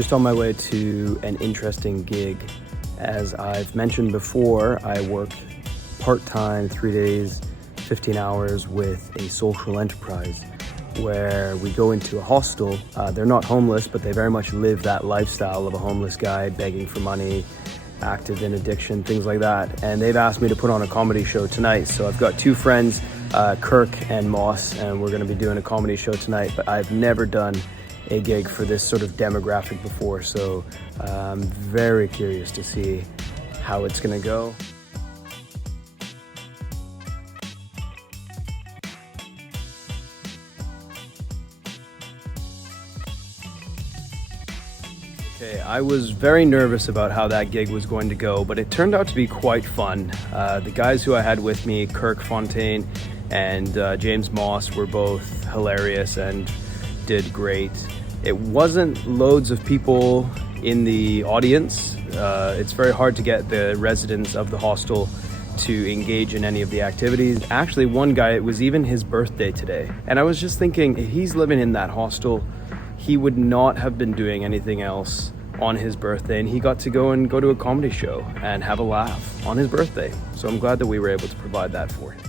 Just on my way to an interesting gig. As I've mentioned before, I work part-time, 3 days, 15 hours with a social enterprise where we go into a hostel. They're not homeless, but they very much live that lifestyle of a homeless guy begging for money, active in addiction, things like that. And they've asked me to put on a comedy show tonight. So I've got two friends, Kirk and Moss, and we're gonna be doing a comedy show tonight, but I've never done a gig for this sort of demographic before. So I'm very curious to see how it's gonna go. Okay, I was very nervous about how that gig was going to go, but it turned out to be quite fun. The guys who I had with me, Kirk Fontaine and James Moss, were both hilarious and did great. It wasn't loads of people in the audience. It's very hard to get the residents of the hostel to engage in any of the activities. Actually, one guy, it was even his birthday today. And I was just thinking, if he's living in that hostel, he would not have been doing anything else on his birthday, and he got to go to a comedy show and have a laugh on his birthday. So I'm glad that we were able to provide that for him.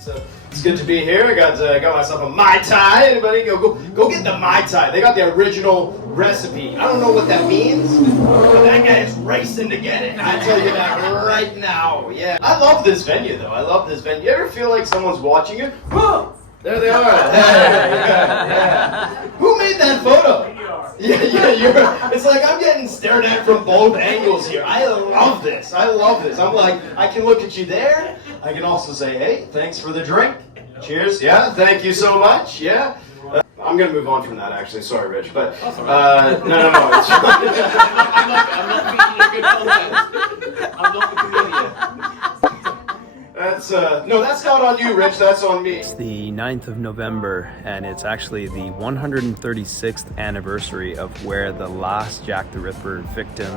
So it's good to be here. I got myself a Mai Tai. Anybody go get the Mai Tai. They got the original recipe. I don't know what that means, but that guy is racing to get it. I tell you that right now. Yeah, I love this venue though. I love this venue. You ever feel like someone's watching you? Whoa, there they are. Yeah. Who made that photo? Yeah, it's like I'm getting stared at from both angles here. I love this. I'm like, I can look at you there. I can also say, hey, thanks for the drink. Cheers. Yeah, thank you so much. Yeah. I'm going to move on from that, actually. Sorry, Rich. But, no. It's I'm not feeding a good content. I'm not the comedian. That's not on you, Rich. That's on me. It's the 9th of November, and it's actually the 136th anniversary of where the last Jack the Ripper victim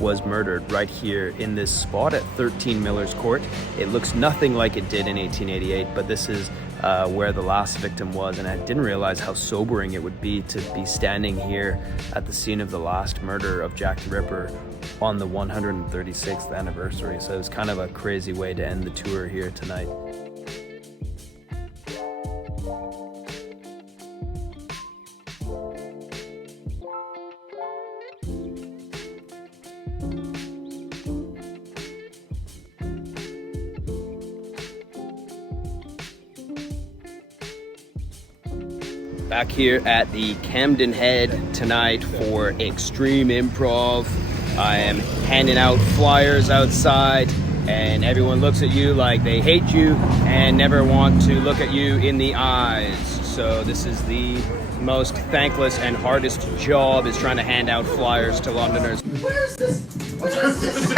was murdered, right here in this spot at 13 Miller's Court. It looks nothing like it did in 1888, but this is where the last victim was, and I didn't realize how sobering it would be to be standing here at the scene of the last murder of Jack the Ripper on the 136th anniversary. So it's kind of a crazy way to end the tour here tonight. Back here at the Camden Head tonight for Extreme Improv. I am handing out flyers outside, and everyone looks at you like they hate you and never want to look at you in the eyes. So this is the most thankless and hardest job, is trying to hand out flyers to Londoners. Where is this? Where is this?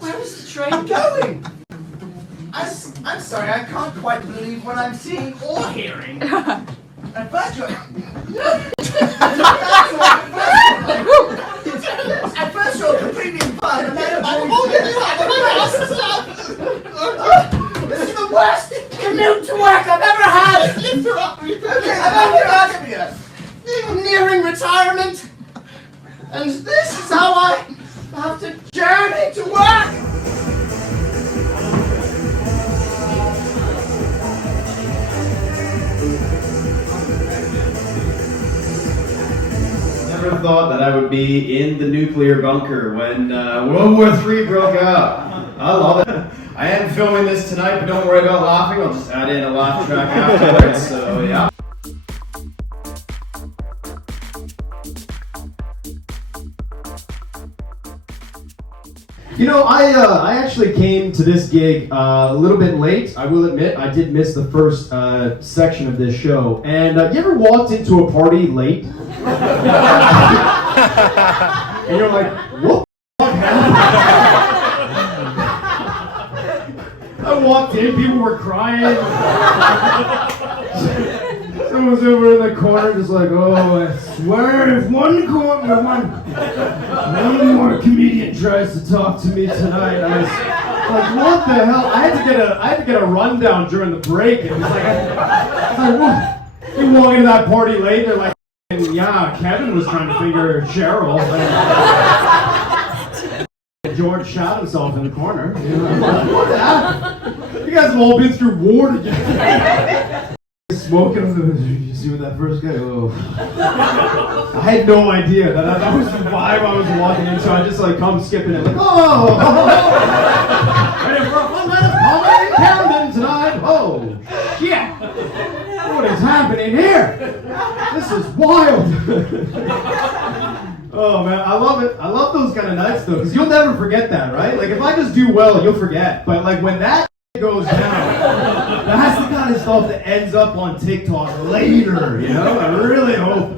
Where is the train going? I'm sorry, I can't quite believe what I'm seeing or hearing. At first you're... At first you're completely fine, and then I'm holding you up. This is the worst commute to work I've ever had. I'm nearing retirement, and this is how I have to journey to work. Never thought that I would be in the nuclear bunker when World War III broke out. I love it. I am filming this tonight, but don't worry about laughing. I'll just add in a laugh track afterwards. So yeah. You know, I actually came to this gig a little bit late. I will admit, I did miss the first section of this show. And you ever walked into a party late? And you're like, what the fuck happened? I walked in, people were crying. So Kevin was over in the corner just like, oh, I swear if one more comedian tries to talk to me tonight, I was like, what the hell? I had to get a rundown during the break. It was like, what? You walk into that party late, they're like, yeah, Kevin was trying to figure Cheryl. George shot himself in the corner. You know, like, what the hell? You guys have all been through war together. Smoking. You see what that first guy? Oh. I had no idea that was the vibe I was walking into. I just like come skipping it like, oh. Ready for a fun night of comedy in Camden tonight? Oh, shit! What is happening here? This is wild. Oh man, I love it. I love those kind of nights though, because you'll never forget that, right? Like if I just do well, you'll forget. But like when that goes down, that's the kind of stuff that ends up on TikTok later, you know? I really hope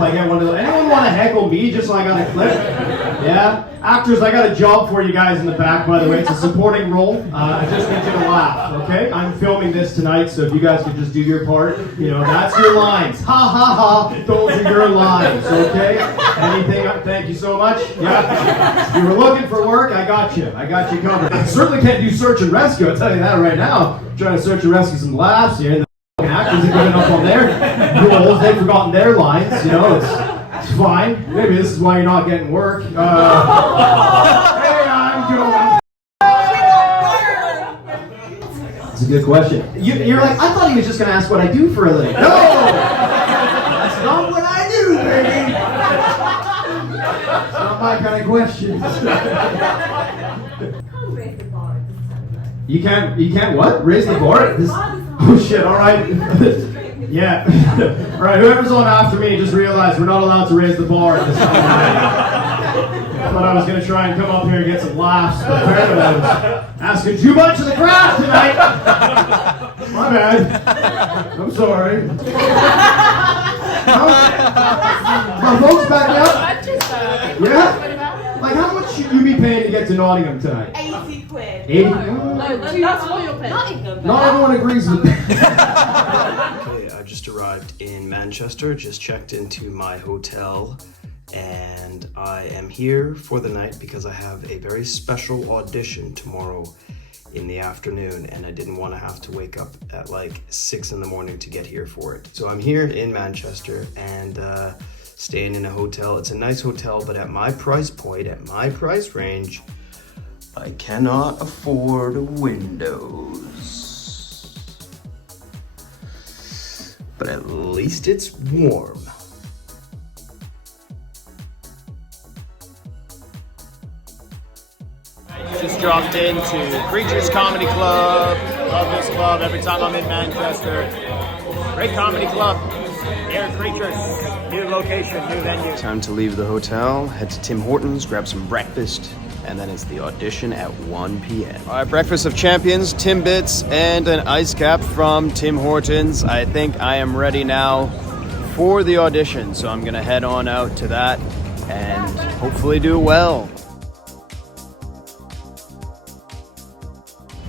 I get one of those. Anyone want to heckle me just so I got a clip? Yeah? Actors, I got a job for you guys in the back, by the way. It's a supporting role. I just need you to laugh, okay? I'm filming this tonight, so if you guys could just do your part, you know, that's your lines. Ha ha ha, those are your lines, okay? Anything, thank you so much. Yeah? You were looking for work, I got you. I got you covered. I certainly can't do search and rescue, I'll tell you that right now. I'm trying to search and rescue some laughs here. The actors are giving up on their roles. They've forgotten their lines, you know, it's fine. Maybe this is why you're not getting work. Hey, I'm going. That's a good question. You're like, I thought he was just going to ask what I do for a living. No! That's not what I do, baby! It's not my kind of questions. You can't what? Raise the bar? Oh shit, alright. Yeah. Alright, whoever's on after me, just realize we're not allowed to raise the bar at this time. I thought I was going to try and come up here and get some laughs, but apparently I was asking too much of the crowd tonight. My bad. I'm sorry. My folks back up? Yeah? Like, how much should you be paying to get to Nottingham tonight? 80 quid. 80? No, that's what you're paying. Not even. Not everyone agrees with that. Okay, I've just arrived in Manchester, just checked into my hotel, and I am here for the night because I have a very special audition tomorrow in the afternoon, and I didn't want to have to wake up at like 6 in the morning to get here for it. So I'm here in Manchester and staying in a hotel. It's a nice hotel, but at my price point, at my price range, I cannot afford windows. But at least it's warm. Just dropped into Creatures Comedy Club. Love this club every time I'm in Manchester. Great comedy club. Here at Creatures. New location, new venue. Time to leave the hotel, head to Tim Hortons, grab some breakfast, and then it's the audition at 1 p.m. All right, breakfast of champions, Timbits, and an ice cap from Tim Hortons. I think I am ready now for the audition, so I'm gonna head on out to that and hopefully do well.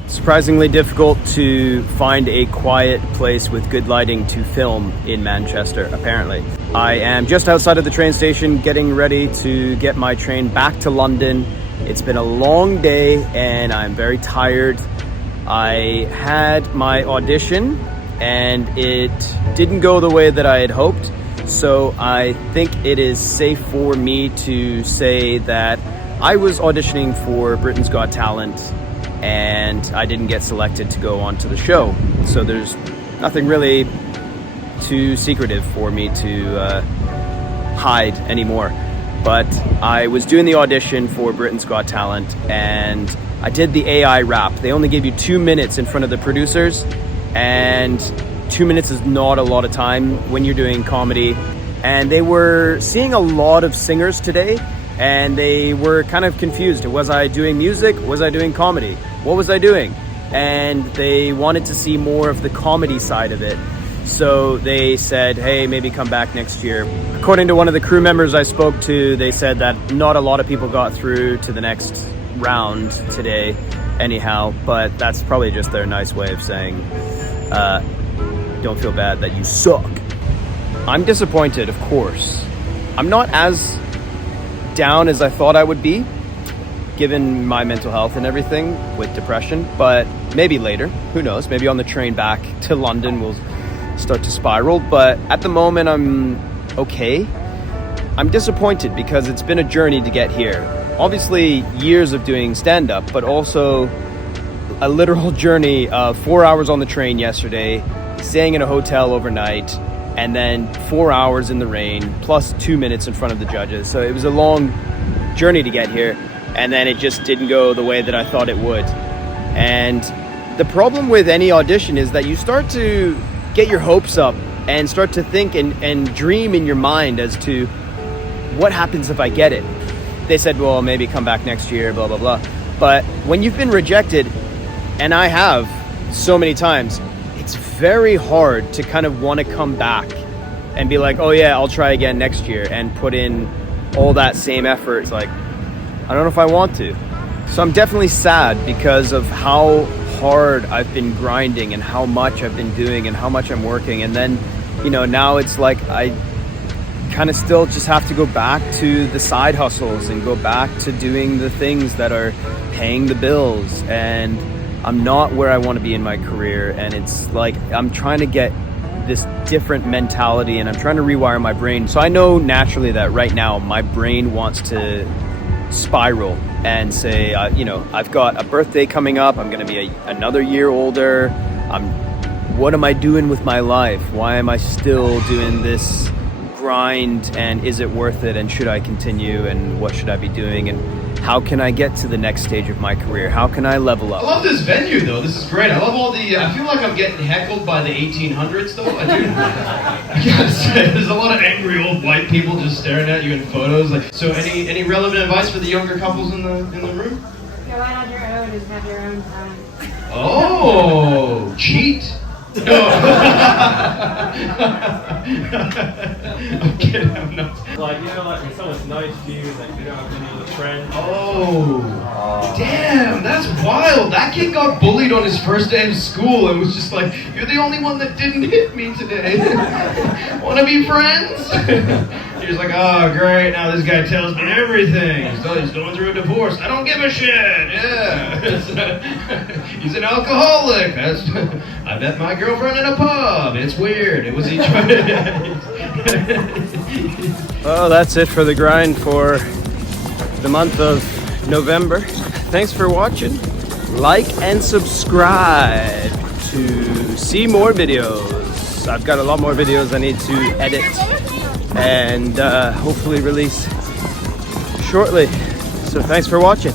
Surprisingly difficult to find a quiet place with good lighting to film in Manchester, apparently. I am just outside of the train station getting ready to get my train back to London. It's been a long day and I'm very tired. I had my audition and it didn't go the way that I had hoped. So I think it is safe for me to say that I was auditioning for Britain's Got Talent and I didn't get selected to go on to the show. So there's nothing really too secretive for me to hide anymore. But I was doing the audition for Britain's Got Talent and I did the AI rap. They only give you 2 minutes in front of the producers, and 2 minutes is not a lot of time when you're doing comedy. And they were seeing a lot of singers today and they were kind of confused. Was I doing music? Was I doing comedy? What was I doing? And they wanted to see more of the comedy side of it. So they said, hey, maybe come back next year. According to one of the crew members I spoke to, they said that not a lot of people got through to the next round today anyhow, but that's probably just their nice way of saying, don't feel bad that you suck. I'm disappointed, of course. I'm not as down as I thought I would be, given my mental health and everything with depression, but maybe later, who knows, maybe on the train back to London we'll start to spiral, but at the moment I'm okay. I'm disappointed because it's been a journey to get here. Obviously years of doing stand-up, but also a literal journey of 4 hours on the train yesterday, staying in a hotel overnight, and then 4 hours in the rain, plus 2 minutes in front of the judges. So it was a long journey to get here, and then it just didn't go the way that I thought it would. And the problem with any audition is that you start to get your hopes up and start to think and dream in your mind as to what happens if I get it. They said, well, maybe come back next year, blah, blah, blah. But when you've been rejected, and I have so many times, it's very hard to kind of want to come back and be like, oh yeah, I'll try again next year and put in all that same effort. It's like, I don't know if I want to. So I'm definitely sad because of how hard I've been grinding and how much I've been doing and how much I'm working. And then, you know, now it's like I kind of still just have to go back to the side hustles and go back to doing the things that are paying the bills. And I'm not where I want to be in my career, and it's like I'm trying to get this different mentality and I'm trying to rewire my brain. So I know naturally that right now my brain wants to spiral and say, you know, I've got a birthday coming up, I'm going to be another year older, what am I doing with my life? Why am I still doing this grind, and is it worth it, and should I continue, and what should I be doing, and how can I get to the next stage of my career? How can I level up? I love this venue, though. This is great. I love all the. I feel like I'm getting heckled by the 1800s, though. I do. I gotta say, there's a lot of angry old white people just staring at you in photos. Like, so, any relevant advice for the younger couples in the room? Go out on your own and have your own time. Oh, cheat. No. I'm kidding. I'm not. Like, you know, like when someone's nice to you, like you don't have any friends. Oh, damn, that's wild. That kid got bullied on his first day of school and was just like, you're the only one that didn't hit me today. Wanna be friends? He was like, oh, great, now this guy tells me everything. He's going through a divorce. I don't give a shit, yeah. He's an alcoholic. I met my girlfriend in a pub. It's weird. It was each Well, that's it for the grind for the month of November. Thanks for watching. Like and subscribe to see more videos. I've got a lot more videos I need to edit and hopefully release shortly. So thanks for watching.